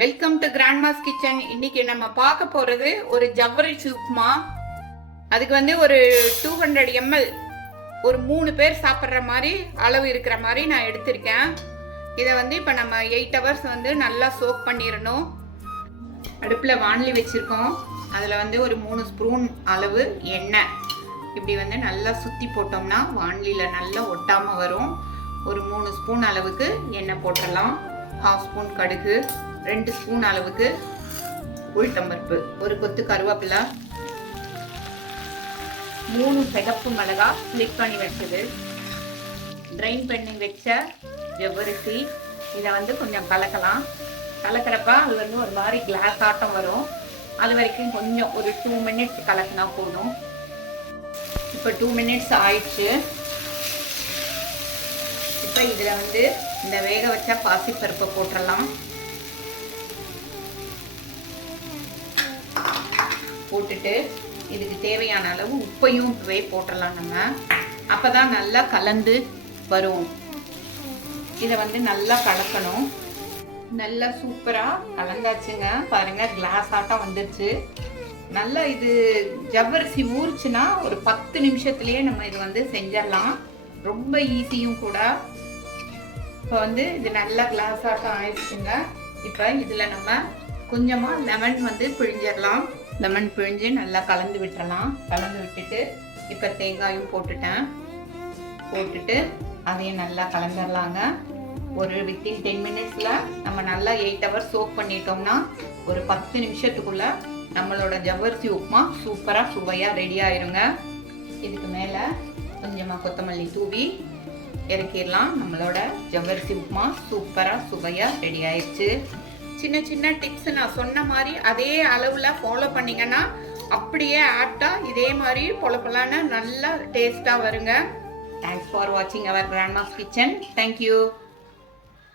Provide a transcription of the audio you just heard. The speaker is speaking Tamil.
Welcome to Grandma's kitchen. இன்னைக்கு நம்ம பார்க்க போறது ஒரு ஜவ்வரிசி உப்புமா. அதுக்கு ஒரு 200 ml ஒரு 3 பேர் சாப்பிட்ற மாதிரி அளவு இருக்கிற மாதிரி நான் எடுத்திருக்கேன். இதை இப்போ நம்ம 8 hours நல்லா சோக் பண்ணிடணும். அடுப்பில் வாணலி வச்சுருக்கோம். அதில் ஒரு 3 ஸ்பூன் அளவு எண்ணெய் இப்படி நல்லா சுற்றி போட்டோம்னா வாணலியில் நல்லா ஒட்டாமல் வரும். ஒரு 3 ஸ்பூன் அளவுக்கு எண்ணெய் போட்டுடலாம். 1/2 ஸ்பூன் கடுகு, 2 ஸ்பூன் அளவுக்கு உளுத்தம்பருப்பு, ஒரு கொத்து கருவேப்பிலை, 3 சிகப்பு மிளகாய் ஸ்லிப் பண்ணி வச்சது, ட்ரைன் பண்ணி வச்ச ஜவ்வரிசி. இதை கொஞ்சம் கலக்கலாம். கலக்கிறப்ப அது ஒரு மாதிரி கிளாஸ் ஆட்டம் வரும். அது வரைக்கும் கொஞ்சம் ஒரு 2 minutes கலக்கினா போதும். இப்போ 2 minutes ஆயிடுச்சு. இப்போ இதில் இந்த வேக வச்ச பாசிப்பருப்பை போட்டுடலாம். போட்டுட்டு இதுக்கு தேவையான அளவு உப்பையும் போட்டுடலாம். நம்ம அப்போ தான் நல்லா கலந்து வரும். இதை நல்லா கலக்கணும். நல்லா சூப்பராக கலந்தாச்சுங்க. பாருங்கள், கிளாஸ் ஆட்டம் வந்துருச்சு. நல்லா இது ஜவ்வரிசி ஊறிச்சுன்னா ஒரு 10 நிமிஷத்துலேயே நம்ம இது செஞ்சிடலாம். ரொம்ப ஈஸியும் கூட. இப்போ இது நல்லா கிளாஸ் ஆட்டம் ஆயிடுச்சுங்க. இப்போ இதில் நம்ம கொஞ்சமாக லெமன் பிழிஞ்சிடலாம். லெமன் பிழிஞ்சு நல்லா கலந்து விட்டுறலாம். கலந்து விட்டுட்டு இப்போ தேங்காயும் போட்டுட்டு அதையும் நல்லா கலந்துடலாங்க. ஒரு வித்தின் 10 minutesல நம்ம நல்லா 8 hours சோக் பண்ணிட்டோம்னா ஒரு 10 நிமிஷத்துக்குள்ள நம்மளோட ஜவ்வரிசி உப்புமா சூப்பராக சுவையாக ரெடி ஆயிருங்க. இதுக்கு மேலே கொஞ்சமாக கொத்தமல்லி தூவி இறக்கிடலாம். நம்மளோட ஜவ்வரிசி உப்புமா சூப்பராக சுவையாக ரெடி ஆயிடுச்சு. சின்ன சின்ன டிப்ஸ் நான் சொன்ன மாதிரி அதே அளவில் ஃபாலோ பண்ணிங்கன்னா அப்படியே ஆப்டாக இதே மாதிரி பொலப்பொலான நல்லா டேஸ்ட்டாக வருங்க. தேங்க்ஸ் ஃபார் வாட்சிங் அவர் கிராண்ட்மாஸ் கிச்சன். தேங்க்யூ.